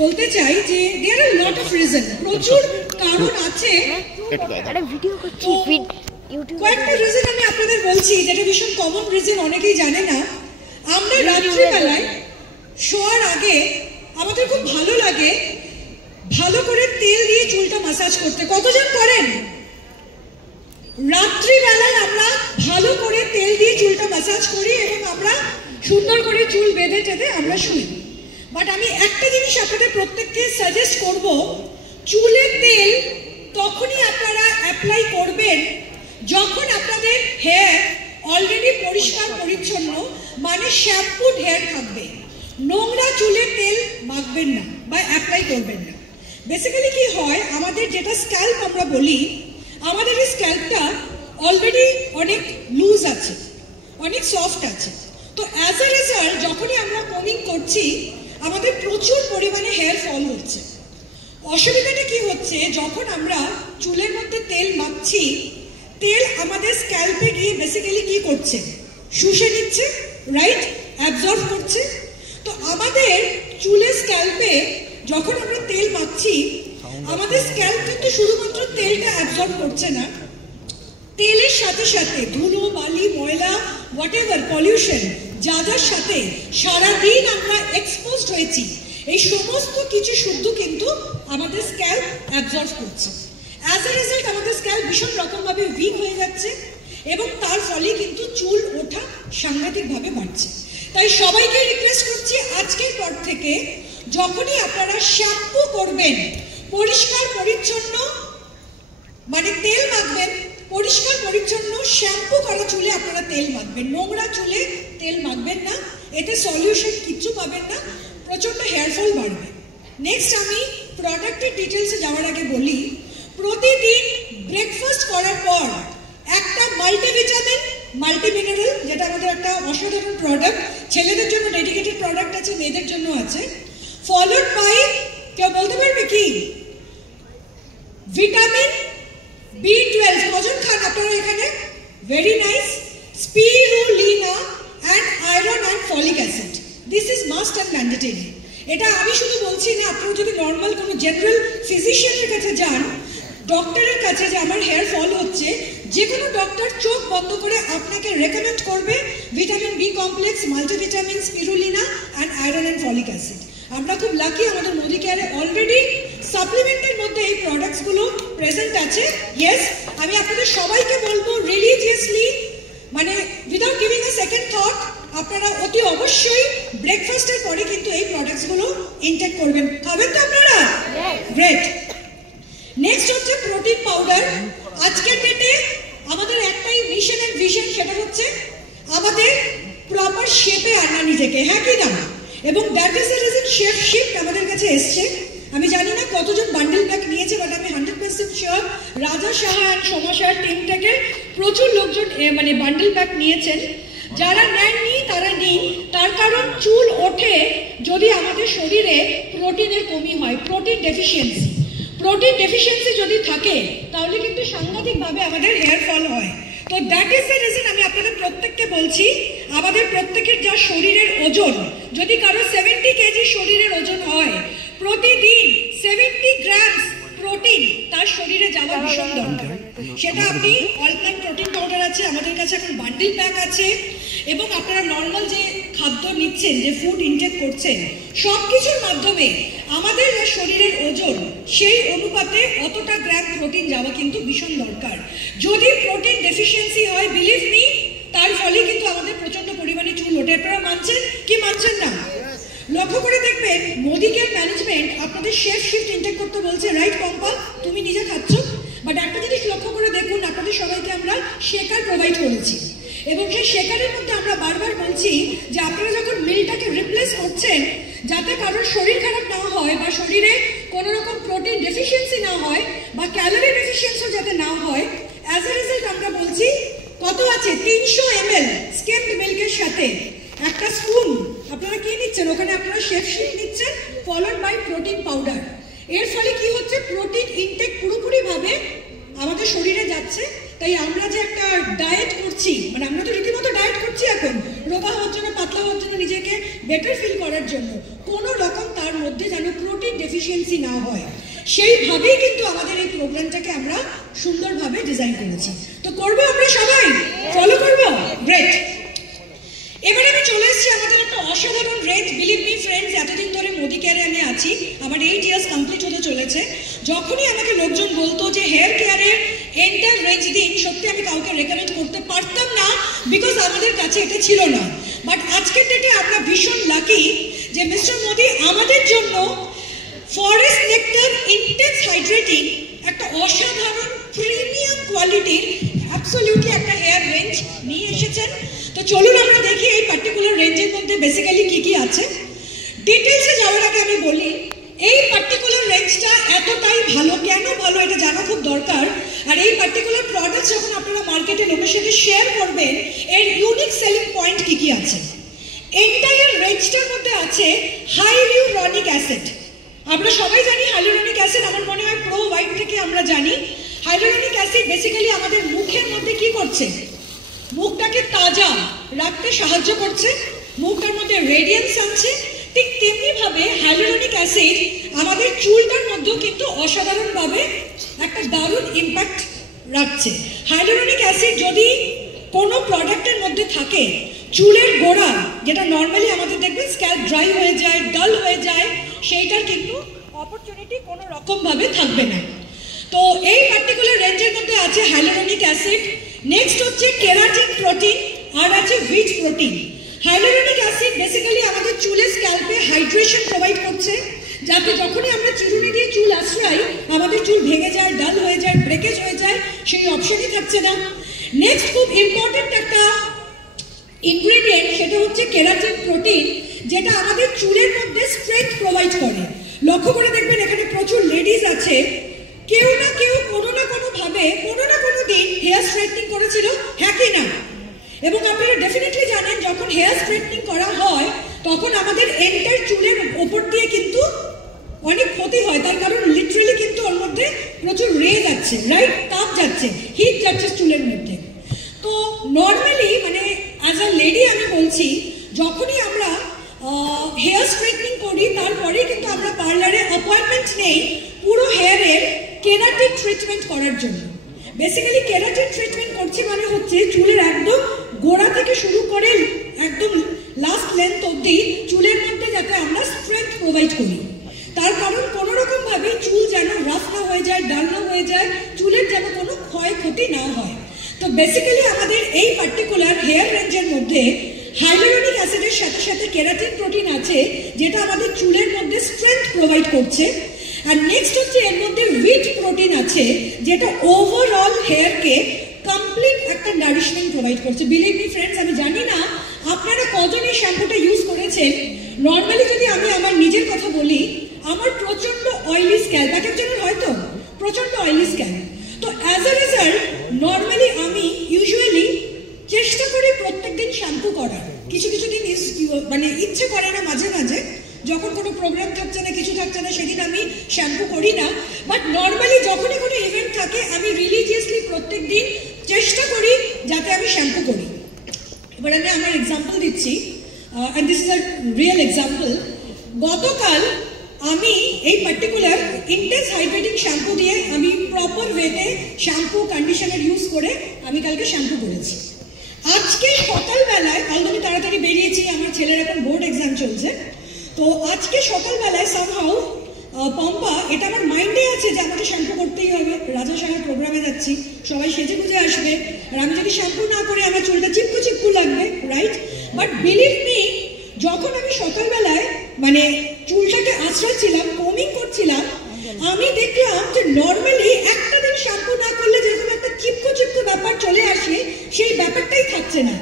বলতে চাই যে there are lot of reason, প্রচুর কারণ আছে। আরে ভিডিও করছি, ইউটিউব কয়েকটা রিজন আমি আপনাদের বলছি, যেটা ভীষণ কমন রিজন, অনেকেই জানে না। আমরা রাত্রিবেলায় শোয়ার আগে আমাদের খুব ভালো লাগে ভালো করে তেল দিয়ে চুলটা ম্যাসাজ করতে। কতজন করেন? রাত্রিবেলায় আমরা ভালো করে তেল দিয়ে চুলটা ম্যাসাজ করি এবং আমরা সুন্দর করে চুল বেঁধে টেঁধে আমরা শুই। বাট আমি একটা জিনিস আপনাদের প্রত্যেককে সাজেস্ট করব, চুলের তেল তখনই আপনারা অ্যাপ্লাই করবেন যখন আপনাদের হেয়ার অলরেডি পরিষ্কার পরিচ্ছন্ন, মানে শ্যাম্পুড হেয়ার থাকবে। নোংরা চুলের তেল মাখবেন না বা অ্যাপ্লাই করবেন না। বেসিক্যালি কি হয়, আমাদের যেটা স্ক্যাল্প আমরা বলি, আমাদের এই স্ক্যাল্পটা অলরেডি অনেক লুজ আছে, অনেক সফট আছে। তো অ্যাজ এ রেজাল্ট যখনই আমরা কমিং করছি আমাদের প্রচুর পরিমাণে হেয়ার ফল হচ্ছে। অসুবিধাটা কি হচ্ছে, যখন আমরা চুলের মধ্যে তেল মাখছি, তেল আমাদের স্ক্যাল্পে গিয়ে বেসিক্যালি কি করছে, শুষে নিচ্ছে, রাইট, অ্যাবজর্ব করছে। তো আমাদের চুলের স্ক্যাল্পে যখন আমরা তেল মাখছি, আমাদের স্ক্যাল্প কিন্তু শুধুমাত্র তেলটা অ্যাবজর্ব করছে না, তেলের সাথে সাথে ধুলো, বালি, ময়লা, হোয়াটএভার পলিউশন যা যার সাথে সারাদিন আমরা এক্সপোজড হয়েছি, এই সমস্ত কিছু শুদ্ধ কিন্তু আমাদের স্ক্যাল্প অ্যাবজর্ব করছে। অ্যাজ এ রেজাল্ট আমাদের স্ক্যাল্প ভীষণ রকমভাবে উইক হয়ে যাচ্ছে এবং তার ফলে কিন্তু চুল ওঠা সাংঘাতিকভাবে বাড়ছে। তাই সবাইকে রিকোয়েস্ট করছি, আজকের পর থেকে যখনই আপনারা শ্যাম্পু করবেন, পরিষ্কার পরিচ্ছন্ন মানে তেল মাখবেন, পরিষ্কার পরিচ্ছন্ন শ্যাম্পু করা চুলে আপনারা তেল মাখবেন, নোংরা চুলে তেল মাখবেন না। এতে সলিউশন কিচ্ছু পাবেন না, প্রচন্ড হেয়ার ফল বাড়বে। নেক্সট আমি প্রোডাক্টের ডিটেলসে যাওয়ার আগে বলি, প্রতিদিন ব্রেকফাস্ট করার পর একটা মাল্টিভিটামিন, মাল্টিমিনারেল, যেটা আমাদের একটা অসাধারণ প্রোডাক্ট, ছেলেদের জন্য ডেডিকেটেড প্রোডাক্ট আছে, মেয়েদের জন্য আছে, ফলোড বাই, কেউ বলতে পারবে কি, ভিটামিন B12। কজন খান আপনারা এখানে? Very nice. Spirulina and iron and folic acid, this is must and mandatory. এটা আমি শুধু বলছি না, আপনারা যদি নর্মাল কোনো জেনারেল ফিজিশিয়ানের কাছে যান, ডক্টরের কাছে, যে আমার হেয়ার ফল হচ্ছে, যে কোনো ডক্টর চোখ বন্ধ করে আপনাকে রেকমেন্ড করবে vitamin B complex, multivitamin, spirulina and iron and folic acid. আমরা খুব লাকি, আমাদের মোদি কেয়ারে অলরেডি সাপ্লিমেন্টের মধ্যে এই প্রোডাক্টসগুলো প্রেজেন্ট আছে। ইয়েস, আমি আপনাদের সবাইকে বলবো রিলিজিয়াসলি, মানে without giving a second thought, আপনারা অতি অবশ্যই ব্রেকফাস্টের পরে কিন্তু এই প্রোডাক্টসগুলো ইনটেক করবেন। খাবেন তো আপনারা? গ্রেট। নেক্সট হচ্ছে প্রোটিন পাউডার। আজকের ডেটে আমাদের একটাই মিশন এন্ড ভিশন, সেটা হচ্ছে আমাদের প্রপার শেপে আনা নিজেকে, হ্যাঁ কি না? এবং that is the reason shape shift আমাদের কাছে এসছে। আমি জানি না কতজন বান্ডেল প্যাক নিয়েছে, বাট আমি 100% শিওর রাজা সাহা আর সোমা সাহার টিম থেকে প্রচুর লোকজন মানে বান্ডেল প্যাক নিয়েছেন। যারা নেননি তারা নিন, তার কারণ চুল ওঠে যদি আমাদের শরীরে প্রোটিনের কমি হয়, প্রোটিন ডেফিসিয়েন্সি যদি থাকে, তাহলে কিন্তু সাংঘাতিকভাবে আমাদের হেয়ার ফল হয়। তো দ্যাট ইজ দ্য রিজন আমি আপনাদের প্রত্যেককে বলছি, আমাদের প্রত্যেকের যা শরীরের ওজন, যদি কারো 70 কেজি শরীরের ওজন হয়, প্রতিদিন 70 গ্রাম প্রোটিন তার শরীরে যাওয়া ভীষণ দরকার। সেটা আপনি অল-প্ল্যান প্রোটিন পাউডার আছে, আমাদের কাছে এখন বান্ডিল প্যাক আছে, এবং আপনারা নর্মাল যে খাদ্য নিচ্ছেন, যে ফুড ইনটেক করছেন, সব কিছুর মাধ্যমে আমাদের যে শরীরের ওজন, সেই অনুপাতে অতটা গ্রাম প্রোটিন যাওয়া কিন্তু ভীষণ দরকার। যদি প্রোটিন ডেফিসিয়েন্সি হয়, বিলিভ মি, তার ফলে কিন্তু আমাদের প্রচন্ড পরিমাণে চুল ওঠে। আপনারা মানছেন কি মানছেন না? লক্ষ্য করে দেখবেন, মোদি কেয়ার ম্যানেজমেন্ট আপনাদের শেপ শিফট ইনটেক করতে বলছে, রাইট পম্পা? তুমি নিজে খাচ্ছ, বাট একটা জিনিস লক্ষ্য করে দেখুন, আপনাদের সবাইকে আমরা শেকার প্রোভাইড করেছি, এবং সেই শেকারের মধ্যে আমরা বারবার বলছি যে আপনারা যখন মিলটাকে রিপ্লেস করছেন, যাতে কারোর শরীর খারাপ না হয়, বা শরীরে কোনো রকম প্রোটিন ডেফিসিয়েন্সি না হয়, বা ক্যালোরি ডেফিসিয়েন্সি যাতে না হয়, অ্যাজ এ রেজাল্ট আমরা বলছি কত আছে, 300 ml স্কিমড মিল্কের সাথে একটা স্পুন আপনারা কি নিচ্ছেন, ওখানে আপনারা শেফ শিট নিচ্ছেন, ফলোড বাই প্রোটিন পাউডার। এর ফলে কি হচ্ছে, প্রোটিন ইনটেক পুরোপুরিভাবে আমাদের শরীরে যাচ্ছে। তাই আমরা যে একটা ডায়েট করছি, মানে আমরা তো রীতিমতো ডায়েট করছি এখন, রোগা হওয়ার জন্য, পাতলা হওয়ার জন্য, নিজেকে বেটার ফিল করার জন্য, কোনো রকম তার মধ্যে যেন প্রোটিন ডেফিসিয়েন্সি না হয়, সেইভাবেই কিন্তু আমাদের এই প্রোগ্রামটাকে আমরা সুন্দরভাবে ডিজাইন করেছি। তো করবো আমরা সবাই, ফলো করবো, গ্রেট। এবারে আমি চলে এসেছি আমাদের একটা অসাধারণ রেঞ্জ। বিলিভ মি ফ্রেন্ডস, এতদিন ধরে মোদি কেয়ারে আমি আছি, আমার 8 ইয়ার্স কমপ্লিট হতে চলেছে। যখনই আমাকে লোকজন বলতো যে হেয়ার কেয়ারের এন্টার রেঞ্জ দিন, সত্যি আমি কাউকে রেকমেন্ড করতে পারতাম না, বিকজ আমাদের কাছে এটা ছিল না। বাট আজকের ডেটে আমরা ভীষণ লাকি যে মিস্টার মোদি আমাদের জন্য ফরেস্ট নেক্টার ইন্টেন্স হাইড্রেটিং একটা অসাধারণ প্রিমিয়াম কোয়ালিটির অ্যাবসলিউটলি একটা হেয়ার রেঞ্জ নিয়ে এসেছেন। তো চলুন আমরা দেখি এই পার্টিকুলার রেঞ্জের মধ্যে বেসিক্যালি কি কি আছে। ডিটেলসে যাওয়ার আগে আমি বলি, এই পার্টিকুলার রেঞ্জটা এতটাই ভালো, কেন ভালো এটা জানা খুব দরকার। আর এই পার্টিকুলার প্রোডাক্ট যখন আপনারা মার্কেটে লোকের সাথে শেয়ার করবেন, এর ইউনিক সেলিং পয়েন্ট কি কি আছে। এন্টায়ার রেঞ্জটার মধ্যে আছে হাইলিউরনিক অ্যাসিড। আমরা সবাই জানি হাইলিউরনিক অ্যাসিড, আমার মনে হয় প্রো হোয়াইট থেকে আমরা জানি হাইলিউরনিক অ্যাসিড বেসিক্যালি আমাদের মুখের মধ্যে কি করছে, মুখটাকে তাজা রাখতে সাহায্য করছে, মুখটার মধ্যে রেডিয়েন্স আনছে। ঠিক তেমনি ভাবে হাইলুরনিক অ্যাসিড আমাদের চুলটার মধ্যেও কিন্তু অসাধারণভাবে একটা দারুণ ইম্প্যাক্ট রাখছে। হাইলুরনিক অ্যাসিড যদি কোনো প্রোডাক্টের মধ্যে থাকে, চুলের গোড়া যেটা নর্মালি আমাদের দেখবেন স্ক্যাল্প ড্রাই হয়ে যায়, ডাল হয়ে যায়, সেইটার কিন্তু অপরচুনিটি কোনো রকমভাবে থাকবে না। তো এই পার্টিকুলার রেঞ্জের মধ্যে আছে হাইলুরনিক অ্যাসিড, নেক্সট হচ্ছে কেরাটিন প্রোটিন, আর আছে wheat protein. Hyaluronic acid basically আমাদের চুলের স্ক্যাল্পে হাইড্রেশন প্রোভাইড করছে, যাতে যখনই আমরা চিরুনি দিয়ে চুল আশ্রয় আমাদের চুল ভেঙে যায়, ডাল হয়ে যায়, ব্রেকেজ হয়ে যায়, সেই অপশনই থাকছে না। নেক্সট খুব ইম্পর্টেন্ট একটা ইনগ্রেডিয়েন্ট, সেটা হচ্ছে কেরাটিন প্রোটিন, যেটা আমাদের চুলের মধ্যে স্ট্রেংথ প্রোভাইড করে। লক্ষ্য করে দেখবেন এখানে প্রচুর লেডিস আছে, কেউ না কেউ কোনো না কোনো ভাবে কোনো না কোনো দিন হেয়ার স্ট্রেটনিং করেছিল, হ্যাঁ কি না? এবং আপনারা ডেফিনেটলি জানেন যখন হেয়ার স্ট্রেটনিং করা হয় তখন আমাদের এন্টার চুলের ওপর দিয়ে কিন্তু অনেক ক্ষতি হয়, তার কারণ লিটারালি কিন্তু ওর মধ্যে প্রচুর রে যাচ্ছে, রাইট, তাপ যাচ্ছে, হিট যাচ্ছে চুলের মধ্যে। তো নর্মালি মানে অ্যাজ আ লেডি আমি বলছি, যখনই আমরা হেয়ার স্ট্রেটনিং করি তারপরেই কিন্তু আমরা পার্লারে অ্যাপয়েন্টমেন্ট নেই পুরো হেয়ারের কেরাটিন ট্রিটমেন্ট করার জন্য। বেসিক্যালি কেরাটিন ট্রিটমেন্ট করছি মানে হচ্ছে চুলের একদম গোড়া থেকে শুরু করে একদম লাস্ট লেন্থ অবধি চুলের মধ্যে যাতে আমরা স্ট্রেংথ প্রোভাইড করি। তার কারণ কোনো রকম ভাবে চুল যেন রাফ না হয়ে যায়, ডাল না হয়ে যায়, চুলের যেন কোনো ক্ষয়ক্ষতি না হয়। তো বেসিক্যালি আমাদের এই পার্টিকুলার হেয়ার রেঞ্জের মধ্যে হাইলুরনিক অ্যাসিডের সাথে সাথে কেরাটিন প্রোটিন আছে, যেটা আমাদের চুলের মধ্যে স্ট্রেংথ প্রোভাইড করছে। আর নেক্সট হচ্ছে এর মধ্যে হুইট প্রোটিন আছে, যেটা ওভারঅল হেয়ারকে কমপ্লিট একটা নারিশমেন্ট প্রোভাইড করছে। বিলিভ মি ফ্রেন্ডস, আমি জানি না আপনারা কজন এই শ্যাম্পুটা ইউজ করেছেন। নর্মালি যদি আমি আমার নিজের কথা বলি, আমার প্রচন্ড অয়েলি স্ক্যাল্প, এক একজনের হয়তো প্রচন্ড অয়েলি স্ক্যাল্প। তো অ্যাজ আ রেজাল্ট নর্মালি আমি ইউজুয়ালি চেষ্টা করি প্রত্যেকদিন শ্যাম্পু করার। কিছু কিছু দিন মানে ইচ্ছে করে না, মাঝে মাঝে যখন কোনো প্রোগ্রাম থাকছে না, কিছু থাকছে না, সেদিন আমি শ্যাম্পু করি না। বাট নর্মালি যখনই কোনো ইভেন্ট থাকে আমি রিলিজিয়াসলি প্রত্যেক দিন চেষ্টা করি যাতে আমি শ্যাম্পু করি। এবার আমি আমার এক্সাম্পল দিচ্ছি, and this is a real example. গতকাল আমি এই পার্টিকুলার ইন্টেন্স হাইড্রেটিং শ্যাম্পু দিয়ে আমি প্রপার ওয়েতে শ্যাম্পু কন্ডিশনার ইউজ করে আমি কালকে শ্যাম্পু করেছি। আজকে সকালবেলায়, কাল আমি তাড়াতাড়ি বেরিয়েছি, আমার ছেলের এখন বোর্ড এক্সাম চলছে, তো আজকে সকালবেলায় সামহাউ পম্পা, এটা আমার মাইন্ডে আছে যে আমাকে শ্যাম্পু করতেই হবে, রাজা সাহেব প্রোগ্রামে যাচ্ছি, সবাই সেজে গুজে আসবে, আর আমি যদি শ্যাম্পু না করে আমার চুলটা চিপকু চিপকু লাগবে, রাইট? বাট বিলিভ মি, যখন আমি সকালবেলায় মানে চুলটাকে আঁচড়াচ্ছিলাম, কোমিং করছিলাম, আমি দেখলাম যে নর্মালি একটা দিন শ্যাম্পু না করলে যেরকম একটা চিপকু চিপকু ব্যাপার চলে আসে, সেই ব্যাপারটাই থাকছে না।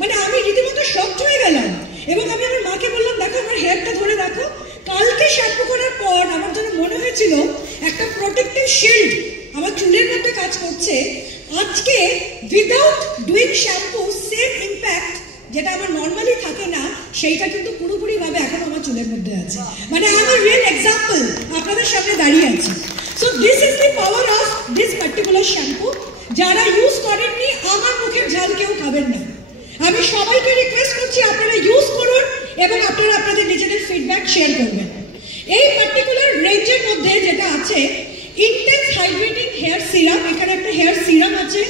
মানে আমি রীতিমতো শকড হয়ে গেলাম, এবং আমি আমার মাকে বললাম, দেখো আমার হেয়ারটা ধরে দেখো। কালকে শ্যাম্পু করার পর আমার যেন মনে হয়েছিল একটা প্রোটেক্টিভ শিল্ড আমার চুলের মধ্যে কাজ করছে। আজকে without doing shampoo same impact যেটা আমার নর্মালি থাকে না, সেইটা কিন্তু পুরোপুরিভাবে এখন আমার চুলের মধ্যে আছে। মানে আমার রিয়েল এক্সাম্পল আপনাদের সামনে দাঁড়িয়ে আছে। So this is the power of this particular shampoo. যারা ইউজ করেননি, আমার মুখের ঝাল কেউ খাবেন না। আমি সবাইকে রিকোয়েস্ট করছি আপনারা ইউজ করুন এবং আপনারা আপনাদের নিজেদের ফিডব্যাক শেয়ার করবেন। এই পার্টিকুলার রেঞ্জের মধ্যে যেটা আছে ইন্টেন্স হাইড্রেটিং হেয়ার সিরাম, এখানে একটা হেয়ার সিরাম আছে,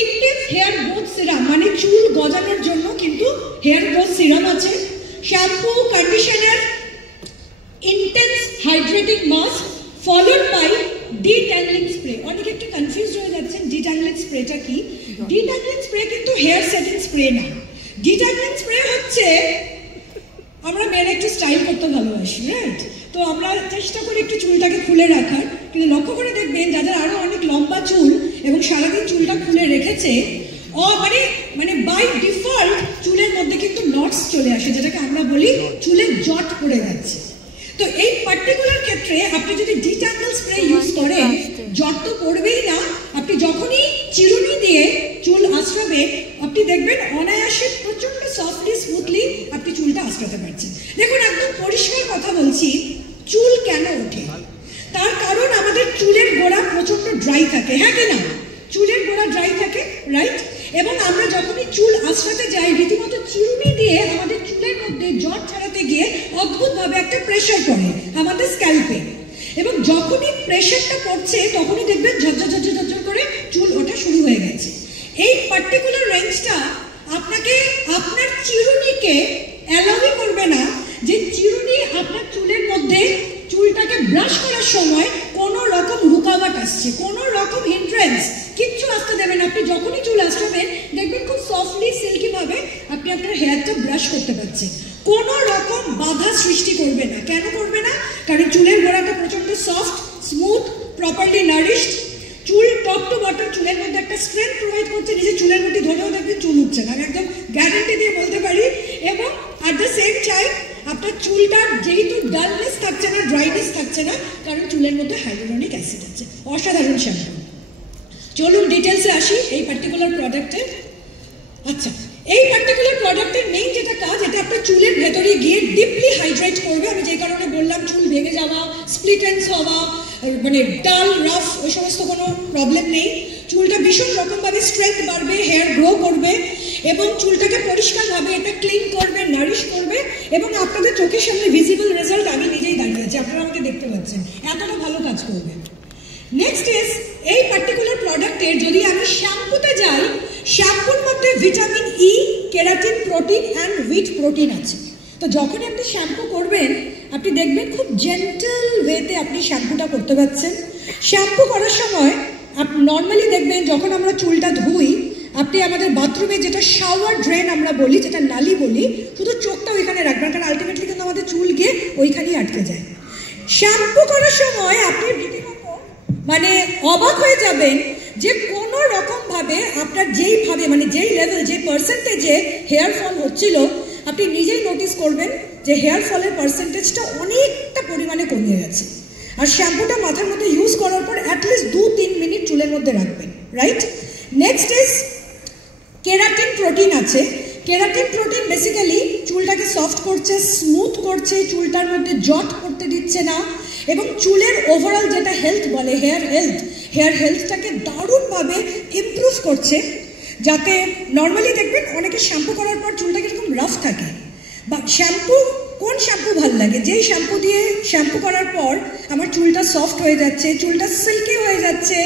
ইন্টেন্স হেয়ার গ্রোথ সিরাম মানে চুল গজানোর জন্য কিন্তু হেয়ার গ্রোথ সিরাম আছে, shampoo, conditioner, intense hydrating mask followed by detangling spray. অনেকে একটু কনফিউজ হয়ে যাচ্ছেন ডিট্যাংলিং স্প্রেটা কি। ডিট্যাংলিং স্প্রে কিন্তু হেয়ার সেটিং স্প্রে না। ডিট্যাংলিং স্প্রে হচ্ছে, আমরা মেয়েরা একটু স্টাইল করতে ভালোবাসি, রাইট? তো আমরা চেষ্টা করি একটু চুলটাকে খুলে রাখার, কিন্তু লক্ষ্য করে দেখবেন যাদের আরো অনেক লম্বা চুল এবং সারাদিন চুলটা খুলে রেখেছে, মানে বাই ডিফল্ট চুলের মধ্যে কিন্তু নটস চলে আসে, যেটাকে আমরা বলি চুলের জট পড়ে যাচ্ছে। তো এই পার্টিকুলার ক্ষেত্রে আপনি যদি ডিট্যাঙ্গল স্প্রে ইউজ করেন, জট তো পড়বেই না, আপনি যখনই চিরুনি দিয়ে চুল আঁচড়াবে আপনি দেখবেন অনায়াসে প্রচন্ড সফটলি স্মুথলি আপনি চুলটা আঁচড়াতে পারছেন। দেখুন একদম পরিষ্কার কথা বলছি, চুল কেন ওঠে? তার কারণ আমাদের চুলের গোড়া প্রচন্ড ড্রাই থাকে, হ্যাঁ কি না? চুলের গোড়া ড্রাই থাকে, রাইট? এবং আমরা যখনই চুল আঁচড়াতে যাই রীতিমতো চিরুনি দিয়ে আমাদের চুলের মধ্যে জট ছাড়াতে গিয়ে অদ্ভুতভাবে একটা প্রেশার পড়ে আমাদের স্ক্যাল্পে, এবং যখনই প্রেশারটা পড়ছে তখনই দেখবেন ঝরঝর ঝরঝর ঝরঝর করে চুল ওঠা শুরু হয়ে গেছে। এই পার্টিকুলার রেঞ্জটা আপনাকে আপনার চিরুনিকে অ্যালাউই করবে না যে চিরুনি আপনার চুলের মধ্যে চুলটাকে ব্রাশ করার সময় কোনো রকম রুকাওয়াট আসছে, কোনো রকম হিন্ড্রেন্স কিচ্ছু আসতে দেবেন। আপনি যখনই চুল আসবেন দেখবেন খুব সফটলি সিল্কি ভাবে আপনি আপনার হেয়ারটা ব্রাশ করতে পারছেন, কোনো রকম বাধা সৃষ্টি করবে না। কেন করবে না? কারণ চুলের গোড়াটা প্রচন্ড সফট, স্মুথ, প্রপারলি নারিশড। চুল টপ টু বটম চুলের মধ্যে একটা স্ট্রেংথ প্রোভাইড করছে, নিজের চুলের মধ্যে ধরেও দেখবেন চুল উঠছে না, আমি একদম গ্যারান্টি দিয়ে বলতে পারি। এবং অ্যাট দ্য সেম টাইম আপনার চুলটার যেহেতু ডালনেস থাকছে না, ড্রাইনেস থাকছে না, কারণ চুলের মধ্যে হাইলুরনিক অ্যাসিড আছে। অসাধারণ শ্যাম্পু। চলুন ডিটেলসে আসি এই পার্টিকুলার প্রোডাক্টের। আচ্ছা, এই পার্টিকুলার প্রোডাক্টের মেইন যেটা কাজ, এটা আপনার চুলের ভেতরে গিয়ে ডিপলি হাইড্রেট করবে। আমি যে কারণে বললাম চুল ভেঙে যাওয়া, স্প্লিট এন্ডস হওয়া, মানে ডাল রাফ ওই সমস্ত কোনো প্রবলেম নেই। চুলটা ভীষণ রকমভাবে স্ট্রেংথ বাড়বে, হেয়ার গ্রো করবে এবং চুলটাকে পরিষ্কারভাবে এটা ক্লিন করবে, নারিশ করবে এবং আপনাদের চোখের সামনে ভিজিবল রেজাল্ট আমি নিজেই দাঁড়িয়ে আছি, আপনারা আমাকে দেখতে পাচ্ছেন, এতটা ভালো কাজ করবে। নেক্সট ইজ এই পার্টিকুলার প্রোডাক্টের যদি আমি শ্যাম্পুতে যাই, শ্যাম্পুর মধ্যে vitamin E, keratin, protein and wheat protein আছে। তো যখন আপনি শ্যাম্পু করবেন আপনি দেখবেন খুব জেন্টল ওয়েতে আপনি শ্যাম্পুটা করতে পারছেন। শ্যাম্পু করার সময় আপনি নর্মালি দেখবেন যখন আমরা চুলটা ধুই, আপনি আমাদের বাথরুমে যেটা শাওয়ার ড্রেন আমরা বলি, যেটা নালি বলি, শুধু চোখটা ওইখানে রাখবেন, কারণ আলটিমেটলি কিন্তু আমাদের চুল গিয়ে ওইখানেই আটকে যায়। শ্যাম্পু করার সময় আপনি মানে অবাক হয়ে যাবেন যে কোনো রকমভাবে আপনার যেইভাবে মানে যেই লেভেল, যে পার্সেন্টেজে হেয়ার ফল হচ্ছিল আপনি নিজেই নোটিস করবেন যে হেয়ার ফলের পার্সেন্টেজটা অনেকটা পরিমাণে কমে গেছে। আর শ্যাম্পুটা মাথার মধ্যে ইউজ করার পর অ্যাটলিস্ট 2-3 মিনিট চুলের মধ্যে রাখবেন, right? Next is keratin protein আছে। কেরাটিন প্রোটিন বেসিক্যালি চুলটাকে সফট করছে, স্মুথ করছে, চুলটার মধ্যে জট করতে দিচ্ছে না এবং চুলের ওভারঅল যেটা হেলথ বলে হেয়ার হেলথটাকে দারুণভাবে ইমপ্রুভ করছে। যাতে নর্মালি দেখবেন অনেকে শ্যাম্পু করার পর চুলটা কিরকম রাফ থাকে, বা কোন শ্যাম্পু ভালো লাগে? যেই শ্যাম্পু দিয়ে শ্যাম্পু করার পর আমার চুলটা সফট হয়ে যাচ্ছে, চুলটা সিল্কি হয়ে যাচ্ছে,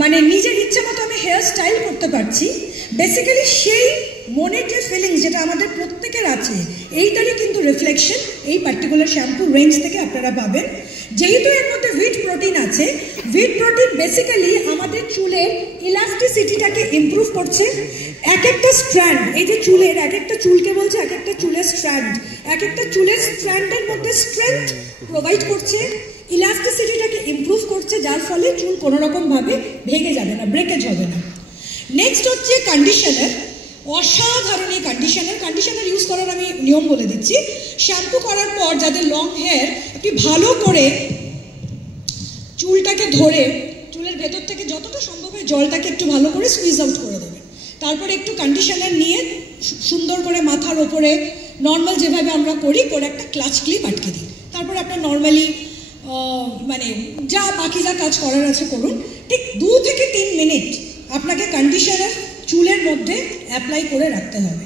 মানে নিজের ইচ্ছে মতো আমি হেয়ার স্টাইল করতে পারছি, বেসিক্যালি সেই মনের যে ফিলিংস যেটা আমাদের প্রত্যেকের আছে এইটারই কিন্তু রিফ্লেকশন এই পার্টিকুলার শ্যাম্পু রেঞ্জ থেকে আপনারা পাবেন। যেহেতু এর মধ্যে হুইট প্রোটিন আছে, হুইট প্রোটিন বেসিক্যালি আমাদের চুলের ইলাস্টিসিটিটাকে ইমপ্রুভ করছে। এক একটা স্ট্র্যান্ড, এই যে চুলের এক একটা চুলকে বলছে এক একটা চুলের স্ট্র্যান্ড, এক একটা চুলের স্ট্র্যান্ডের মধ্যে স্ট্রেংথ প্রোভাইড করছে, ইলাস্টিসিটিটাকে ইমপ্রুভ করছে, যার ফলে চুল কোনো রকমভাবে ভেঙে যাবে না, ব্রেকেজ হবে না। নেক্সট হচ্ছে কন্ডিশনার। অসাধারণ এই কন্ডিশনার ইউজ করার আমি নিয়ম বলে দিচ্ছি। শ্যাম্পু করার পর যাদের লং হেয়ার, আপনি ভালো করে চুলটাকে ধরে চুলের ভেতর থেকে যতটা সম্ভব হয় জলটাকে একটু ভালো করে স্কুইজ আউট করে দেবেন। তারপরে একটু কন্ডিশনার নিয়ে সুন্দর করে মাথার ওপরে নর্মাল যেভাবে আমরা করি করে একটা ক্লাচ ক্লিপ আটকে দিই। তারপরে আপনার নর্মালি মানে যা বাকি যা কাজ করার আছে করুন। ঠিক 2 থেকে 3 মিনিট আপনাকে কন্ডিশনার চুলের মধ্যে অ্যাপ্লাই করে রাখতে হবে।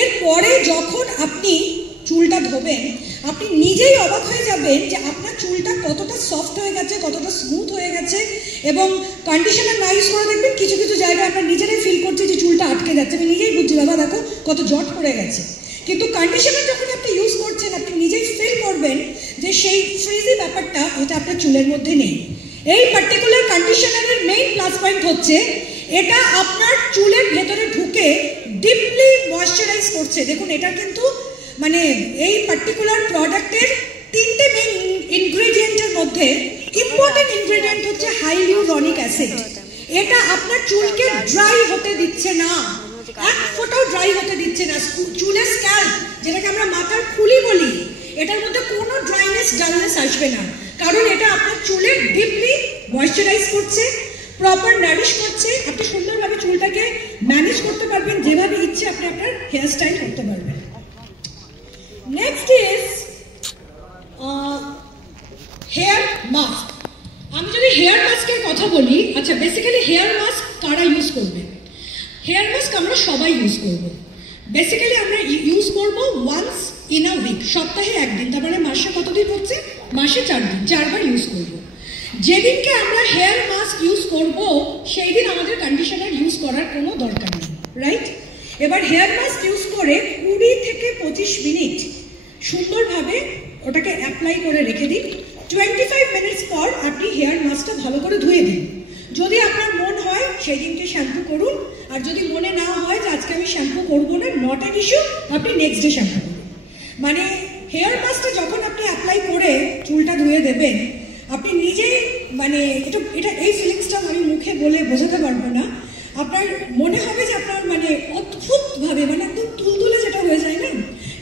এরপরে যখন আপনি চুলটা ধোবেন আপনি নিজেই অবাক অবাক হয়ে যাবেন যে আপনার চুলটা কতটা সফট হয়ে গেছে, কতটা স্মুথ হয়ে গেছে। এবং কন্ডিশনার না ইউজ করে দেখবেন কিছু কিছু জায়গায় আমরা নিজেরাই ফিল করছি যে চুলটা আটকে যাচ্ছে। আমি নিজেই বুঝছি, বাবা দেখো কত জট পড়ে গেছে। কিন্তু কন্ডিশনার যখন আপনি ইউজ করছেন আপনি নিজেই ফিল করবেন যে সেই ফ্রিজি ব্যাপারটা এটা আপনার চুলের মধ্যে নেই। এই পার্টিকুলার কন্ডিশনারের মেইন প্লাস পয়েন্ট হচ্ছে এটা আপনার চুলের ভেতরে ঢুকে ডিপলি ময়েশ্চারাইজ করছে। দেখুন এটা কিন্তু মানে এই পার্টিকুলার প্রোডাক্টের তিনটে মেইন ইনগ্রেডিয়েন্টের মধ্যে ইম্পর্টেন্ট ইনগ্রেডিয়েন্ট হচ্ছে হাইলিউরনিক অ্যাসিড। এটা আপনার চুলকে ড্রাই হতে দিচ্ছে না, এক ফোঁটাও ড্রাই হতে দিচ্ছে না। চুলের স্ক্যাল্প, যেটাকে আমরা মাথার খুলি বলি, এটার মধ্যে কোনো ড্রাইনেস ডালনেস আসবে না, কারণ এটা আপনার চুলের ডিপলি ময়েশ্চারাইজ করছে, প্রপার নারিশ করছে। আপনি সুন্দরভাবে চুলটাকে ম্যানেজ করতে পারবেন, যেভাবে ইচ্ছে আপনি আপনার হেয়ার স্টাইল করতে পারবেন। Next is here mask. আমি যদি হেয়ার মাস্কের কথা বলি, আচ্ছা বেসিক্যালি হেয়ার মাস্ক কারা ইউজ করবে? হেয়ার মাস্ক আমরা সবাই ইউজ করব। বেসিক্যালি আমরা ইউজ করব ওয়ান্স ইন আ উইক, সপ্তাহে একদিন। তারপরে মাসে কতদিন হচ্ছে? মাসে 4 দিন, 4 বার ইউজ করব। যেদিনকে আমরা হেয়ার মাস্ক ইউজ করব সেই দিন আমাদের কন্ডিশনার ইউজ করার কোনো দরকার নেই, রাইট? এবার হেয়ার মাস্ক ইউজ করে 20 থেকে 25 মিনিট সুন্দরভাবে ওটাকে অ্যাপ্লাই করে রেখে দিন। 25 মিনিটস পর আপনি হেয়ার মাস্কটা ভালো করে ধুয়ে দিন। যদি আপনার মন হয় সেই দিনকে শ্যাম্পু করুন, আর যদি মনে না হয় যে আজকে আমি শ্যাম্পু করবো না, নট অ্যান ইস্যু, আপনি নেক্সট ডে শ্যাম্পু করুন। মানে হেয়ার মাস্কটা যখন আপনি অ্যাপ্লাই করে চুলটা ধুয়ে দেবেন, আপনি নিজেই মানে এটা এই ফিলিংসটা আমি মুখে বলে বোঝাতে পারবো না। আপনার মনে হবে যে আপনার মানে অদ্ভুতভাবে মানে একদম তুলতুলে যেটা হয়ে যায় না,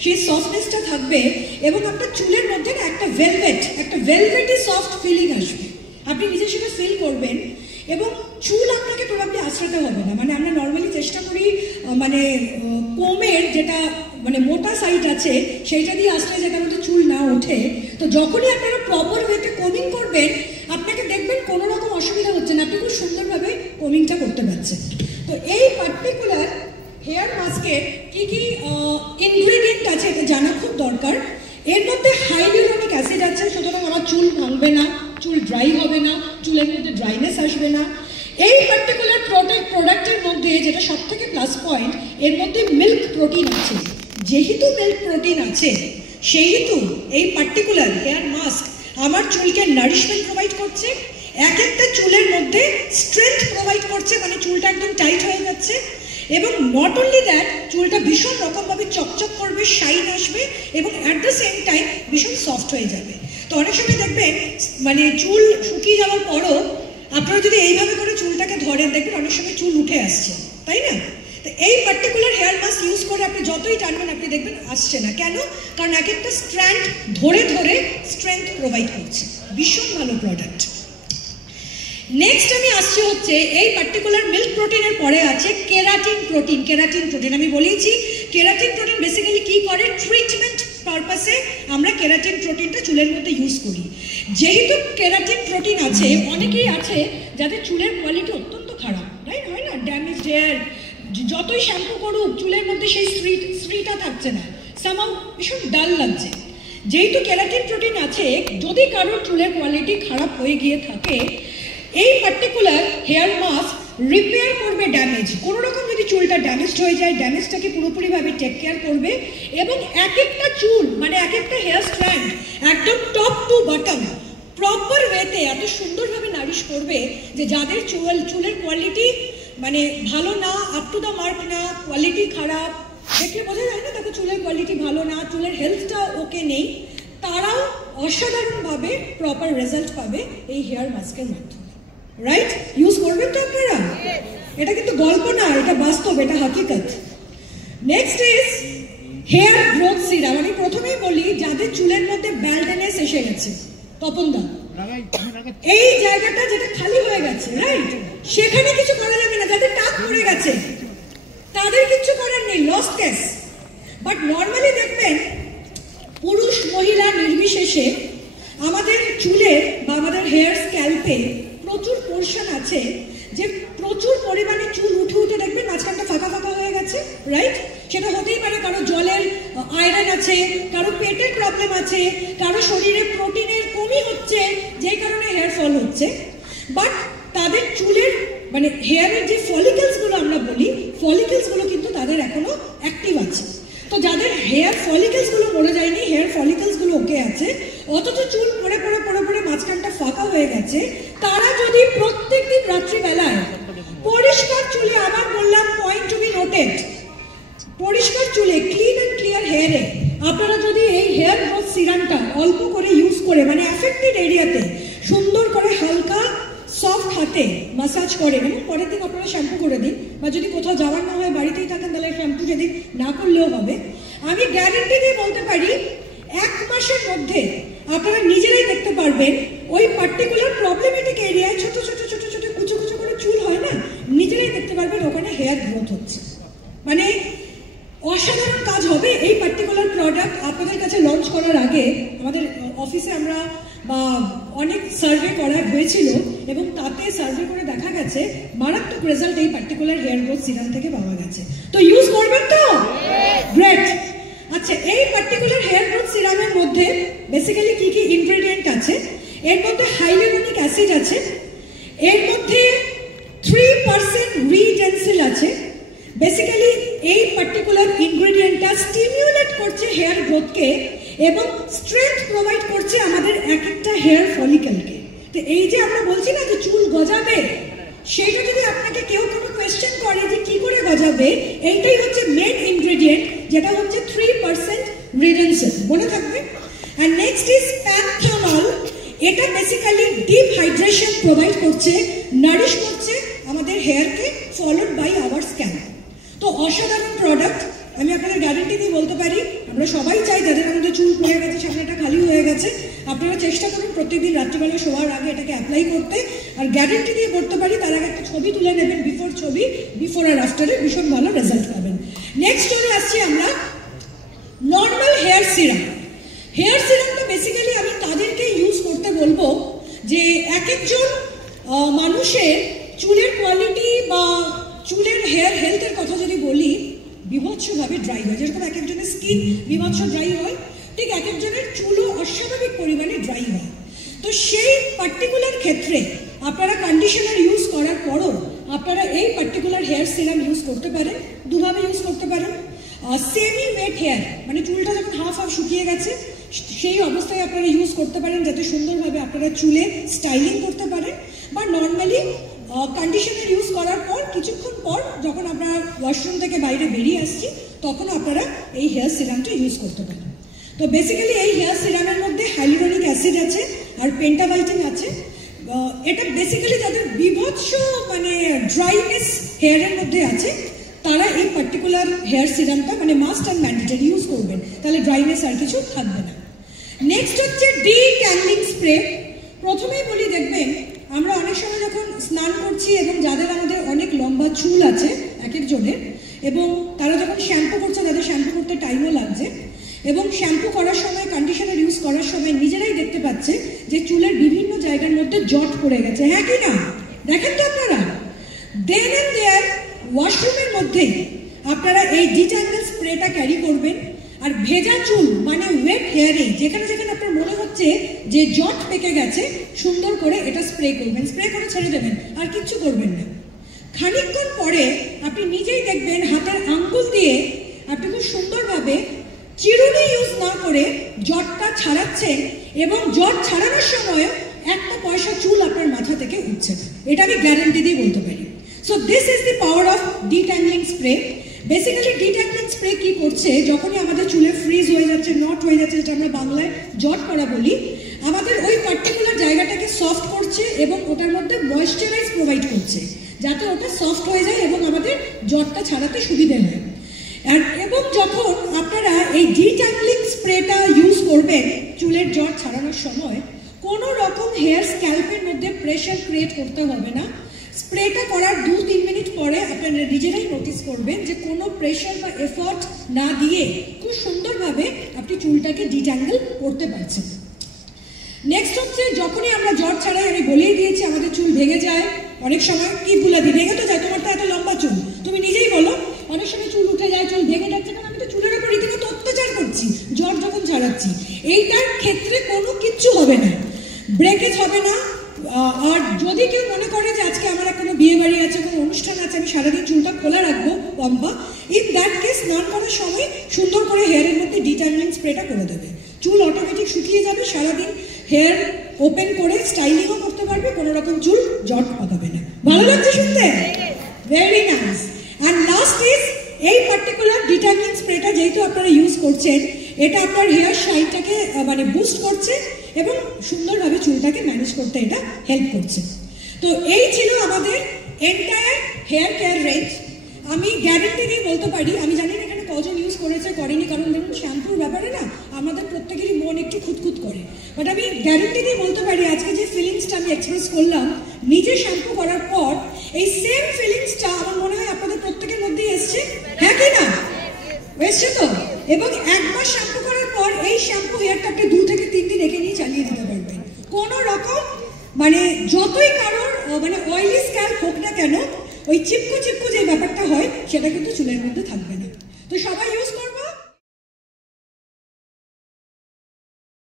সেই সফটনেসটা থাকবে। এবং আপনার চুলের মধ্যে না একটা ভেলভেটি সফট ফিলিং আসবে, আপনি নিজে সেটা ফিল করবেন। এবং চুল আপনাকে প্রবাবলি আঁচড়াতে হবে না। মানে আমরা নর্মালি চেষ্টা করি মানে কোমের যেটা মানে মোটা সাইড আছে সেইটা দিয়ে আঁচড়ে যাতে আমাদের চুল না ওঠে। তো যখনই আপনারা প্রপার ওয়েতে কোমিং করবেন, আপনাকে দেখবেন কোনো রকম অসুবিধা হচ্ছে না, আপনি খুব সুন্দরভাবে কোমিংটা করতে পারছেন। তো এই পার্টিকুলার হেয়ার মাস্কের কী কী ইনগ্রেডিয়েন্ট আছে এটা জানা খুব দরকার। এর মধ্যে হাইলিউরনিক অ্যাসিড আছে, সুতরাং আমার চুল ভাঙবে না, চুল ড্রাই হবে না, চুলের মধ্যে ড্রাইনেস আসবে না। এই পার্টিকুলার প্রোডাক্টের মধ্যে যেটা সব থেকে প্লাস পয়েন্ট, এর মধ্যে মিল্ক প্রোটিন আছে। যেহেতু মিল্ক প্রোটিন আছে সেহেতু এই পার্টিকুলার হেয়ার মাস্ক আমার চুলকে নারিশমেন্ট প্রোভাইড করছে, এক একটা চুলের মধ্যে স্ট্রেংথ প্রোভাইড করছে, মানে চুলটা একদম টাইট হয়ে যাচ্ছে। এবং নট অনলি দ্যাট, চুলটা ভীষণ রকমভাবে চকচক করবে, শাইন আসবে, এবং অ্যাট দ্য সেম টাইম ভীষণ সফট হয়ে যাবে। তো অনেক সময় দেখবেন মানে চুল শুকিয়ে যাওয়ার পরও আপনারা যদি এইভাবে করে চুলটাকে ধরেন, দেখবেন অনেক সময় চুল উঠে আসছে, তাই না? তো এই পার্টিকুলার হেয়ার মাস্ক ইউজ করে আপনি যতই টানবেন আপনি দেখবেন আসছে না। কেন? কারণ এক একটা স্ট্র্যান্ড ধরে ধরে স্ট্রেংথ প্রোভাইড করছে। ভীষণ ভালো প্রোডাক্ট। নেক্সট আমি আসছি হচ্ছে এই পার্টিকুলার মিল্ক প্রোটিনের পরে আছে কেরাটিন প্রোটিন। আমি বলেছি কেরাটিন প্রোটিন বেসিক্যালি কি করে, ট্রিটমেন্ট পারপাসে আমরা কেরাটিন প্রোটিনটা চুলের মধ্যে ইউজ করি। যেহেতু কেরাটিন প্রোটিন আছে, অনেকেই আছে যাদের চুলের কোয়ালিটি অত্যন্ত খারাপ, রাইট? হয় না, ড্যামেজ হেয়ার, যতই শ্যাম্পু করুক চুলের মধ্যে সেই স্ট্রিটা থাকছে না, সামহাউ ভীষণ ডাল লাগছে। যেহেতু কেরাটিন প্রোটিন আছে, যদি কারোর চুলের কোয়ালিটি খারাপ হয়ে গিয়ে থাকে, এই পার্টিকুলার হেয়ার মাস্ক রিপেয়ার করবে ড্যামেজ। কোনো রকম যদি চুলটা ড্যামেজড হয়ে যায়, ড্যামেজটাকে পুরোপুরিভাবে টেক কেয়ার করবে, এবং এক একটা চুল মানে এক একটা হেয়ার স্ট্র্যান্ড একদম টপ টু বটম প্রপার ওয়েতে এত সুন্দরভাবে নারিশ করবে যে যাদের চুলের কোয়ালিটি মানে ভালো না, আপ টু দ্য মার্ক না, কোয়ালিটি খারাপ, দেখলে বোঝা যায় না তাকে চুলের কোয়ালিটি ভালো না, চুলের হেলথটা ওকে নেই, তারাও অসাধারণভাবে প্রপার রেজাল্ট পাবে এই হেয়ার মাস্কের মাধ্যমে, রাইট? ইউজ করবেন তো আপনারা? এটা কিন্তু গল্প না, এটা বাস্তব, এটা হাকিকত। Next is here growth serum. আমি প্রথমেই বলি যাদের চুলের মধ্যে ব্যালডেনেস এসে গেছে, তপনদা এই জায়গাটা যেটা খালি হয়ে গেছে, রাইট, সেখানে কিছু করা যাবে না। যাদের টাক পড়ে গেছে তাদের কিছু করার নেই, লস্ট কেস। বাট নর্মালি দেখবেন পুরুষ মহিলা নির্বিশেষে আমাদের চুলের বা আমাদের হেয়ার স্ক্যাল্পে প্রচুর পোর্শন আছে যে প্রচুর পরিমাণে চুল উঠে উঠে দেখবেন মাঝখানটা ফাঁকা ফাঁকা হয়ে গেছে, রাইট? সেটা হতেই পারে কারো জলের আয়রন আছে, আছে, কারো পেটের প্রবলেম আছে, কারো শরীরে প্রোটিনের কমি হচ্ছে, যে কারণে হেয়ার ফল হচ্ছে। বাট তাদের চুলের মানে হেয়ারের যে ফলিকলসগুলো আমরা বলি, ফলিকলসগুলো কিন্তু তাদের এখনো অ্যাক্টিভ আছে। তো যাদের হেয়ার ফলিকলসগুলো মরে যায়নি, হেয়ার ফলিকলসগুলো ওকে আছে, অথচ চুল পড়ে পড়ে পড়ে পড়ে মাঝখানটা ফাঁকা হয়ে গেছে, তারা যদি প্রত্যেকদিন রাত্রিবেলায় পরিষ্কার চুলে, আবার বললাম পয়েন্ট টু বি নোটেড, পরিষ্কার চুলে ক্লিন অ্যান্ড ক্লিয়ার হেয়ারে আপনারা যদি এই হেয়ার গ্রোথ সিরামটা অল্প করে ইউজ করে মানে অ্যাফেক্টেড এরিয়াতে সুন্দর করে হালকা সফট হাতে মাসাজ করেন এবং পরের দিন আপনারা শ্যাম্পু করে দিন, বা যদি কোথাও যাওয়ার না হয় বাড়িতেই থাকেন তাহলে শ্যাম্পু যদি না করলেও হবে, আমি গ্যারেন্টি দিয়ে বলতে পারি 1 মাসের মধ্যে আপনারা নিজেরাই দেখতে পারবেন ওই পার্টিকুলার প্রবলেমেটিক এরিয়ায় ছোট ছোট ছোট ছোট কুচো কুচো করে চুল হয় না, নিজেরাই দেখতে পারবেন ওখানে হেয়ার গ্রোথ হচ্ছে। মানে অসাধারণ কাজ হবে। এই পার্টিকুলার প্রোডাক্ট আপনাদের কাছে লঞ্চ করার আগে আমাদের অফিসে আমরা বা অনেক সার্ভে করা হয়েছিল এবং তাতে সার্ভে করে দেখা গেছে মারাত্মক রেজাল্ট এই পার্টিকুলার হেয়ার গ্রোথ সিরাম থেকে পাওয়া গেছে। তো ইউজ করবেন তো? গ্রেট। আচ্ছা, এই পার্টিকুলার হেয়ার গ্রোথ সিরামের মধ্যে বেসিক্যালি কি কি ইনগ্রেডিয়েন্ট আছে? এর মধ্যে হাইলুরোনিক অ্যাসিড আছে, এর মধ্যে 3% রিডেন্সিল আছে। বেসিক্যালি এই পার্টিকুলার ইনগ্রেডিয়েন্টটা স্টিমিউলেট করছে হেয়ার গ্রোথকে এবং স্ট্রেংথ প্রোভাইড করছে আমাদের এক একটা হেয়ার ফলিকলকে। তো এই যে আমরা বলছি না যে চুল গজাবে, সেটা যদি আপনাকে কেউ কোনো কোয়েশ্চেন করে যে কি করে গজাবে, এইটাই হচ্ছে মেন ইনগ্রেডিয়েন্ট, যেটা হচ্ছে 3% রিডেন্সিল, মনে থাকবে। আর নেক্সট ইজ প্যান্থানল। এটা বেসিক্যালি ডিপ হাইড্রেশন প্রোভাইড করছে, নারিশ করছে আমাদের হেয়ারকে, ফলোড বাই আওয়ার স্ক্যাল্প। তো অসাধারণ প্রোডাক্ট, আমি আপনাদের গ্যারেন্টি দিয়ে বলতে পারি, আমরা সবাই চাই যাদের আমাদের চুল পড়ে গেছে, সামনেটা খালি হয়ে গেছে, আপনারা চেষ্টা করুন প্রত্যেকদিন রাত্রিবেলা শোয়ার আগে এটাকে অ্যাপ্লাই করতে। আর গ্যারেন্টি দিয়ে বলতে পারি তার আগে একটা ছবি তুলে নেবেন, বিফোর আর আফটারে, ভীষণ ভালো রেজাল্ট পাবেন। নেক্সট চলে আসছি আমরা নর্মাল হেয়ার সিরাম। হেয়ার সিরামটা বেসিক্যালি আমি তাদেরকে ইউজ করতে বলবো যে এক একজন মানুষের চুলের কোয়ালিটি বা চুলের হেয়ার হেলথের কথা যদি বলি, বিভৎসভাবে ড্রাই হয়। যেরকম এক একজনের স্কিন বিভৎস ড্রাই হয়, ঠিক এক একজনের চুলও অস্বাভাবিক পরিমাণে ড্রাই হয়। তো সেই পার্টিকুলার ক্ষেত্রে আপনারা কন্ডিশনার ইউজ করার পরও আপনারা এই পার্টিকুলার হেয়ার সিরাম ইউজ করতে পারেন। দুভাবে ইউজ করতে পারেন। সেমি ওয়েট হেয়ার, মানে চুলটা যখন হাফ শুকিয়ে গেছে সেই অবস্থায় আপনারা ইউজ করতে পারেন, যাতে সুন্দরভাবে আপনারা চুলে স্টাইলিং করতে পারেন। বা নর্মালি কন্ডিশনার ইউজ করার পর কিছুক্ষণ পর যখন আমরা ওয়াশরুম থেকে বাইরে বেরিয়ে আসছি, তখন আপনারা এই হেয়ার সিরামটা ইউজ করতে পারেন। তো বেসিক্যালি এই হেয়ার সিরামের মধ্যে হাইলুরোনিক অ্যাসিড আছে আর পেন্টাভাইটিন আছে। এটা বেসিক্যালি যাদের বিভৎস মানে ড্রাইনেস হেয়ারের মধ্যে আছে, তারা এই পার্টিকুলার হেয়ার সিরামটা মানে মাস্ট অ্যান্ড ম্যান্ডেটরি ইউজ করবেন, তাহলে ড্রাইনেস আর কিছু থাকবে না। নেক্সট হচ্ছে ডিট্যাংলিং স্প্রে। প্রথমেই বলি, দেখবেন আমরা অনেক সময় যখন স্নান করছি এবং যাদের আমাদের অনেক লম্বা চুল আছে এক একজনের, এবং তারা যখন শ্যাম্পু করছে তাদের শ্যাম্পু করতে টাইমও লাগছে, এবং শ্যাম্পু করার সময় কন্ডিশনার ইউজ করার সময় নিজেরাই দেখতে পাচ্ছে যে চুলের বিভিন্ন জায়গার মধ্যে জট পড়ে গেছে, হ্যাঁ কি না? দেখেন তো আপনারা, দেন এন্ড দেয়ার ওয়াশরুমের মধ্যেই আপনারা এই ডিট্যাংল স্প্রেটা ক্যারি করবেন। আর ভেজা চুল মানে ওয়েট হেয়ারে যেখানে যেখানে আপনার মনে হচ্ছে যে জট পেকে গেছে, সুন্দর করে এটা স্প্রে করবেন, স্প্রে করে ছেড়ে দেবেন, আর কিচ্ছু করবেন না। খানিকক্ষণ পরে আপনি নিজেই দেখবেন হাতের আঙ্গুল দিয়ে আপনি খুব সুন্দরভাবে চিরুনি ইউজ না করে জটটা ছাড়াচ্ছেন, এবং জট ছাড়ানোর সময় একটা পয়সা চুল আপনার মাথা থেকে উঠছে না। এটা আমি গ্যারান্টি দিয়ে বলতে পারি। So this is the power of detangling spray. Basically detangling spray কি করছে, যখনই আমাদের চুলে ফ্রিজ হয়ে যাচ্ছে, নট হয়ে যাচ্ছে, যেটা আমরা বাংলায় জট পড়া বলি, আমাদের ওই পার্টিকুলার জায়গাটাকে সফট করছে এবং ওটার মধ্যে ময়েশ্চারাইজ প্রোভাইড করছে, যাতে ওটা সফট হয়ে যায় এবং আমাদের জটটা ছাড়াতে সুবিধা হয়। এবং যখন আপনারা এই ডিট্যাংলিং স্প্রেটা ইউজ করবেন চুলের জট ছাড়ানোর সময়, কোনো রকম হেয়ার স্ক্যাল্পের মধ্যে প্রেশার ক্রিয়েট করতে হবে না। স্প্রেটা করার 2-3 মিনিট পরে আপনারা নিজেরাই নোটিস করবেন যে কোনো প্রেশার বা এফর্ট না দিয়ে খুব সুন্দরভাবে আপনি চুলটাকে ডিট্যাঙ্গেল করতে পারছেন। নেক্সট হচ্ছে, যখনই আমরা জট ছাড়াই, আমি বলেই দিয়েছি আমাদের চুল ভেঙে যায় অনেক সময়। কি বুলাদি, ভেঙে তো যায়, তোমার তো এত লম্বা চুল, তুমি নিজেই বলো। অনেক সময় চুল উঠে যায়, চুল ভেঙে যাচ্ছে, কারণ আমি তো চুলের উপর রীতিমতো অত্যাচার করছি, কিচ্ছু হবে না, ব্রেকেজ হবে না। আর যদি কেউ মনে করে যে আজকে আমার কোনো বিয়ে বাড়ি আছে, কোনো অনুষ্ঠান আছে, আমি সারাদিন চুলটা খোলা রাখবো লম্বা, ইন দ্যাট কেস স্নান করার সময় সুন্দর করে হেয়ারের মধ্যে ডিটারজেন্ট স্প্রেটা করে দেবে, চুল অটোমেটিক শুকিয়ে যাবে, সারাদিন হেয়ার ওপেন করে স্টাইলিংও করতে পারবে, কোনো রকম চুল জট পাকাবে না। ভালো লাগছে শুনতে? Very nice. And last is এই পার্টিকুলার ডিটারজেন্ট স্প্রেটা যেহেতু আপনারা ইউজ করছেন, এটা আপনার হেয়ার শাইনটাকে মানে বুস্ট করছে এবং সুন্দরভাবে চুলটাকে ম্যানেজ করতে এটা হেল্প করছে। তো এই ছিল আমাদের এন্টায়ার হেয়ার কেয়ার রেঞ্জ। আমি গ্যারেন্টি দিয়ে বলতে পারি, আমি জানি না এখানে কজন ইউজ করেছে করেনি, কারণ ধরুন শ্যাম্পুর ব্যাপারে না আমাদের প্রত্যেকেরই মন একটু খুঁতখুত করে, বাট আমি গ্যারেন্টি দিয়ে বলতে পারি আজকে যে ফিলিংসটা আমি এক্সপ্রেস করলাম নিজে শ্যাম্পু করার পর, এই সেম ফিলিংসটা আমার মনে হয় আপনাদের প্রত্যেকের মধ্যেই এসছে। হ্যাঁ কি না? এসছে তো? এবং একবার শ্যাম্পু করার পর এই শ্যাম্পু হেয়ারটা আপনি 2 থেকে 3 দিন রেখে নিয়ে চালিয়ে দিতে পারবেন, কোনো রকম মানে যতই কারোর মানে অয়েলি স্ক্যাল্প হোক না কেন, ওই চিপকু চিপকু যে ব্যাপারটা হয় সেটা কিন্তু চুলের মধ্যে থাকবে না। তো সবাই ইউজ করবো।